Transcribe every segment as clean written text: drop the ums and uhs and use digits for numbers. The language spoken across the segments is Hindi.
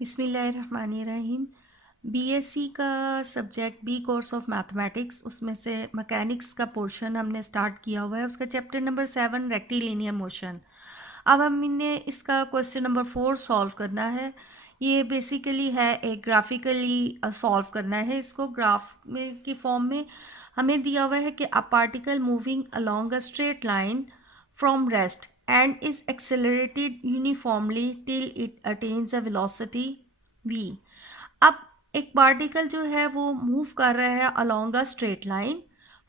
बिस्मिल्लाहिर्रहमानिर्रहीम। बीएससी का subject B course of mathematics, उसमें से मैकेनिक्स का पोर्शन हमने स्टार्ट किया हुआ है। उसका चैप्टर नंबर 7 रेक्टिलिनियर मोशन। अब हमने इसका क्वेश्चन नंबर 4 सॉल्व करना है। ये बेसिकली है एक ग्राफिकली सॉल्व करना है। इसको ग्राफ में की फॉर्म में हमें दिया हुआ है कि a particle moving along a straight line from rest and is accelerated uniformly till it attains a velocity v। अब एक पार्टिकल जो है वो मूव कर रहा है along a straight line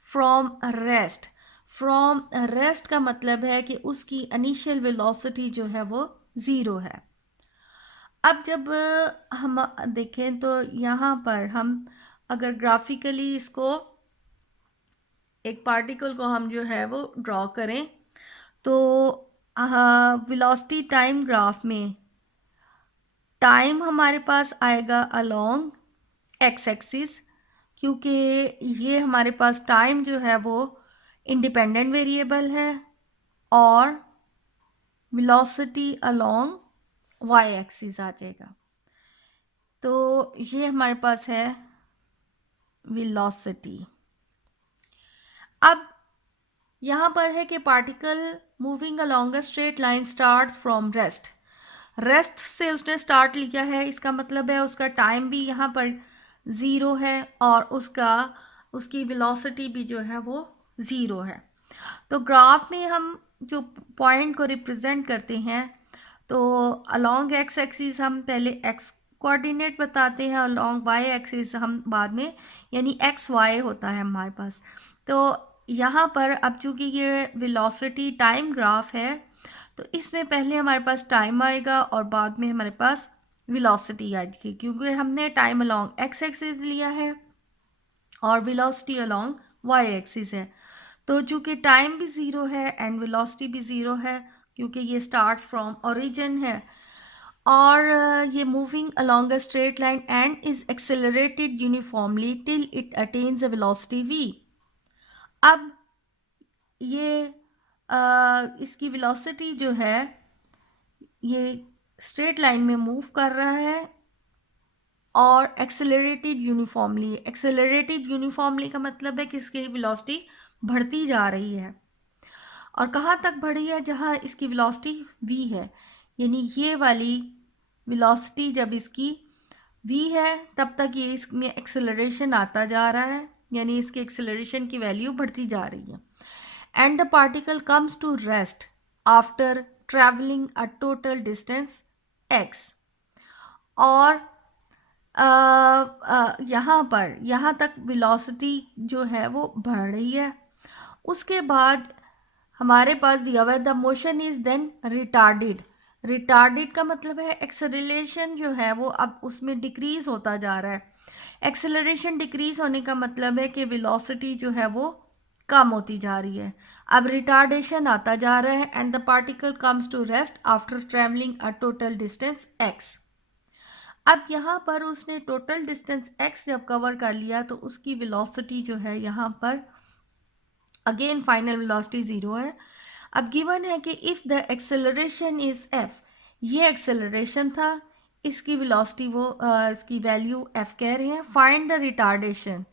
from rest। from rest का मतलब है कि उसकी इनिशियल वेलोसिटी जो है वो ज़ीरो है। अब जब हम देखें तो यहाँ पर हम अगर ग्राफिकली इसको एक पार्टिकल को हम जो है वो ड्रॉ करें तो वेलोसिटी टाइम ग्राफ में टाइम हमारे पास आएगा अलोंग एक्स एक्सिस, क्योंकि ये हमारे पास टाइम जो है वो इंडिपेंडेंट वेरिएबल है, और वेलोसिटी अलोंग वाई एक्सिस आ जाएगा। तो ये हमारे पास है वेलोसिटी। अब यहाँ पर है कि particle moving along a straight line starts from rest. Rest से उसने स्टार्ट लिया है, इसका मतलब है उसका टाइम भी यहाँ पर ज़ीरो है और उसकी वेलोसिटी भी जो है वो ज़ीरो है। तो ग्राफ में हम जो पॉइंट को रिप्रेजेंट करते हैं तो अलोंग एक्स एक्सिस हम पहले एक्स कोऑर्डिनेट बताते हैं, अलोंग वाई एक्सिस हम बाद में, यानी एक्स वाई होता है हमारे पास। तो यहाँ पर अब चूँकि ये वेलोसिटी टाइम ग्राफ है तो इसमें पहले हमारे पास टाइम आएगा और बाद में हमारे पास वेलोसिटी आएगी, क्योंकि हमने टाइम अलोंग एक्स एक्सिस लिया है और वेलोसिटी अलोंग वाई एक्सिस है। तो चूँकि टाइम भी ज़ीरो है एंड वेलोसिटी भी ज़ीरो है, क्योंकि ये स्टार्ट फ्रॉम ओरिजिन है, और ये moving along a straight line and is accelerated uniformly till it attains a velocity v। अब ये इसकी वेलोसिटी जो है ये स्ट्रेट लाइन में मूव कर रहा है और एक्सेलरेटेड यूनिफॉर्मली। एक्सेलरेटेड यूनिफॉर्मली का मतलब है कि इसकी वेलोसिटी बढ़ती जा रही है, और कहाँ तक बढ़ी है, जहाँ इसकी वेलोसिटी v है, यानी ये वाली वेलोसिटी जब इसकी v है तब तक ये इसमें एक्सेलरेशन आता जा रहा है, यानी इसकी एक्सेलरेशन की वैल्यू बढ़ती जा रही है। And the particle comes to rest after travelling a total distance x। और यहाँ तक वेलोसिटी जो है वो बढ़ रही है। उसके बाद हमारे पास दिया हुआ है the motion is then retarded. Retarded का मतलब है एक्सेलरेशन जो है वो अब उसमें डिक्रीज होता जा रहा है। एक्सेलरेशन डिक्रीज होने का मतलब है कि वेलोसिटी जो है वो कम होती जा रही है। अब रिटार्डेशन आता जा रहा है and the particle comes to rest after travelling a total distance x। अब यहाँ पर उसने टोटल डिस्टेंस x जब कवर कर लिया तो उसकी वेलोसिटी जो है यहाँ पर अगेन फाइनल वेलोसिटी ज़ीरो है। अब गिवन है कि if the acceleration is f, ये एक्सेलरेशन था, इसकी वेलोसिटी इसकी वैल्यू f कह रहे हैं। Find the retardation.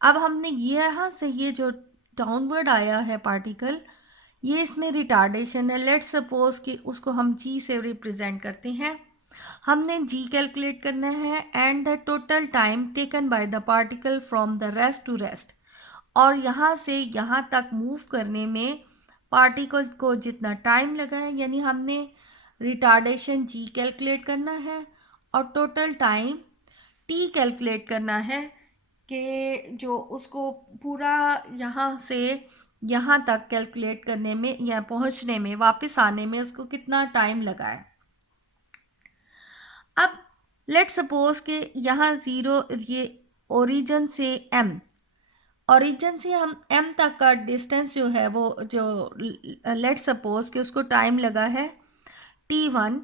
अब हमने यहाँ से ये जो डाउनवर्ड आया है पार्टिकल, ये इसमें रिटार्डेशन है। लेट्स सपोज कि उसको हम g से रिप्रेजेंट करते हैं। हमने g कैलकुलेट करना है and the total time taken by the particle from the rest to rest, और यहाँ से यहाँ तक मूव करने में पार्टिकल को जितना टाइम लगा है, यानी हमने रिटार्डेशन g कैलकुलेट करना है और टोटल टाइम t कैलकुलेट करना है कि जो उसको पूरा यहाँ से यहाँ तक कैलकुलेट करने में या पहुँचने में वापस आने में उसको कितना टाइम लगा है। अब लेट्स सपोज कि यहाँ ज़ीरो, ये ओरिजिन से m, ओरिजिन से हम m तक का डिस्टेंस जो है वो जो लेट्स सपोज कि उसको टाइम लगा है t1।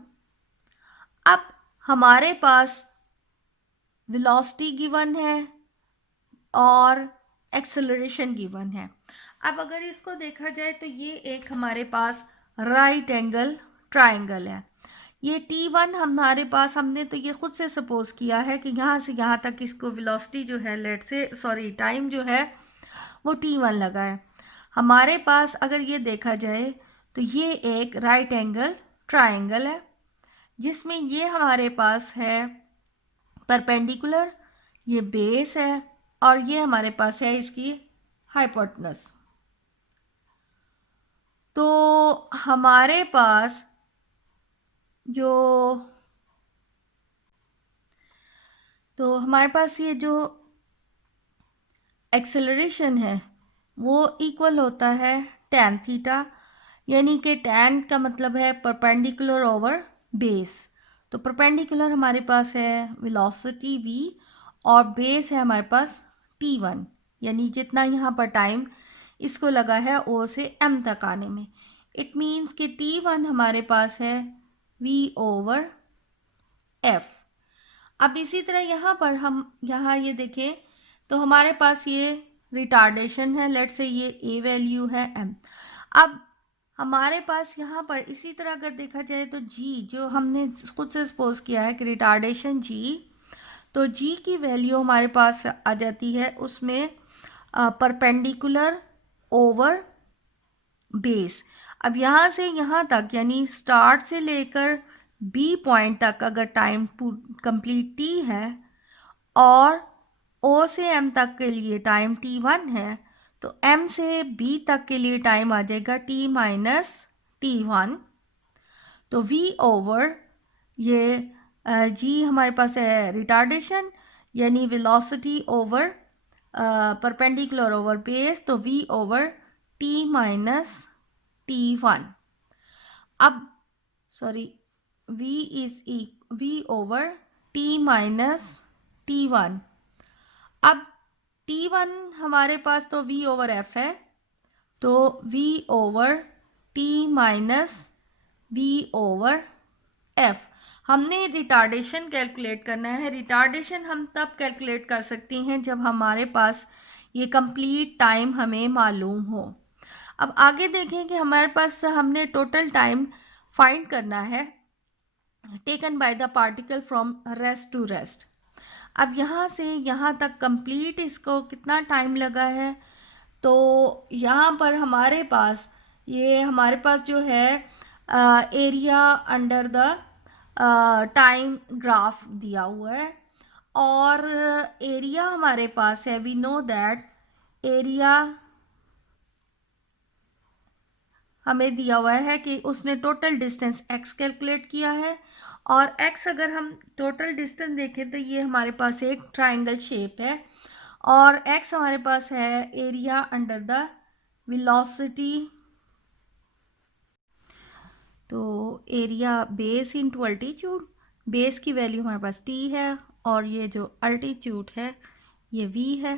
अब हमारे पास वेलोसिटी गिवन है और एक्सेलरेशन गिवन है। अब अगर इसको देखा जाए तो ये एक हमारे पास राइट एंगल ट्रायंगल है, ये t1 हमारे पास, हमने तो ये खुद से सपोज किया है कि यहाँ से यहाँ तक इसको वेलोसिटी जो है, लेट से सॉरी टाइम जो है वो t1 लगा है। हमारे पास अगर ये देखा जाए तो ये एक राइट एंगल ट्रायंगल है जिसमें ये हमारे पास है परपेंडिकुलर, ये बेस है और ये हमारे पास है इसकी हाइपोटेनस। तो हमारे पास जो ये जो एक्सेलरेशन है वो इक्वल होता है tan थीटा, यानी कि tan का मतलब है परपेंडिकुलर ओवर बेस। तो परपेंडिकुलर हमारे पास है वेलोसिटी v और बेस है हमारे पास t1, यानी जितना यहाँ पर टाइम इसको लगा है o से m तक आने में। इट मीन्स कि t1 हमारे पास है v ओवर f। अब इसी तरह यहाँ पर हम यहाँ ये देखें तो हमारे पास ये रिटार्डेशन है, लेट से ये a वैल्यू है m। अब हमारे पास यहाँ पर इसी तरह अगर देखा जाए तो g जो हमने खुद से सपोज किया है कि रिटार्डेशन g, तो g की वैल्यू हमारे पास आ जाती है उसमें परपेंडिकुलर ओवर बेस। अब यहाँ से यहाँ तक यानी स्टार्ट से लेकर बी पॉइंट तक अगर टाइम कंप्लीट t है और o से m तक के लिए टाइम t1 है, तो m से b तक के लिए टाइम आ जाएगा t माइनस t1। तो v ओवर ये g हमारे पास है रिटार्डेशन यानी velocity over perpendicular over base, तो v over t minus t1। अब sorry v over t minus t1। अब t1 हमारे पास तो v ओवर f है, तो v over t minus v over f। हमने रिटार्डेशन कैलकुलेट करना है। रिटार्डेशन हम तब कैलकुलेट कर सकते हैं जब हमारे पास ये कंप्लीट टाइम हमें मालूम हो। अब आगे देखें कि हमारे पास हमने टोटल टाइम फाइंड करना है taken by the particle from rest to rest. अब यहाँ से यहाँ तक कंप्लीट इसको कितना टाइम लगा है, तो यहाँ पर हमारे पास जो है area under the time graph दिया हुआ है और एरिया हमारे पास है, वी नो दैट एरिया हमें दिया हुआ है कि उसने टोटल डिस्टेंस x कैलकुलेट किया है और x अगर हम टोटल डिस्टेंस देखें तो ये हमारे पास एक ट्रायंगल शेप है और x हमारे पास है एरिया अंडर द वेलोसिटी, तो area base into altitude. Base की वैल्यू हमारे पास t है और ये जो अल्टीट्यूड है ये v है।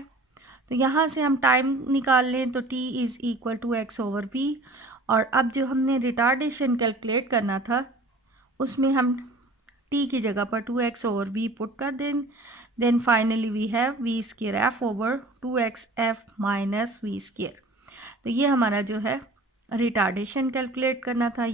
तो यहाँ से हम टाइम निकाल लें तो t is equal to x over v। और अब जो हमने रिटार्डेशन कैलकुलेट करना था उसमें हम t की जगह पर 2x ओवर v पुट कर दें। Then finally we have v square f over 2x f minus v square. तो ये हमारा जो है रिटार्डेशन कैलकुलेट करना था।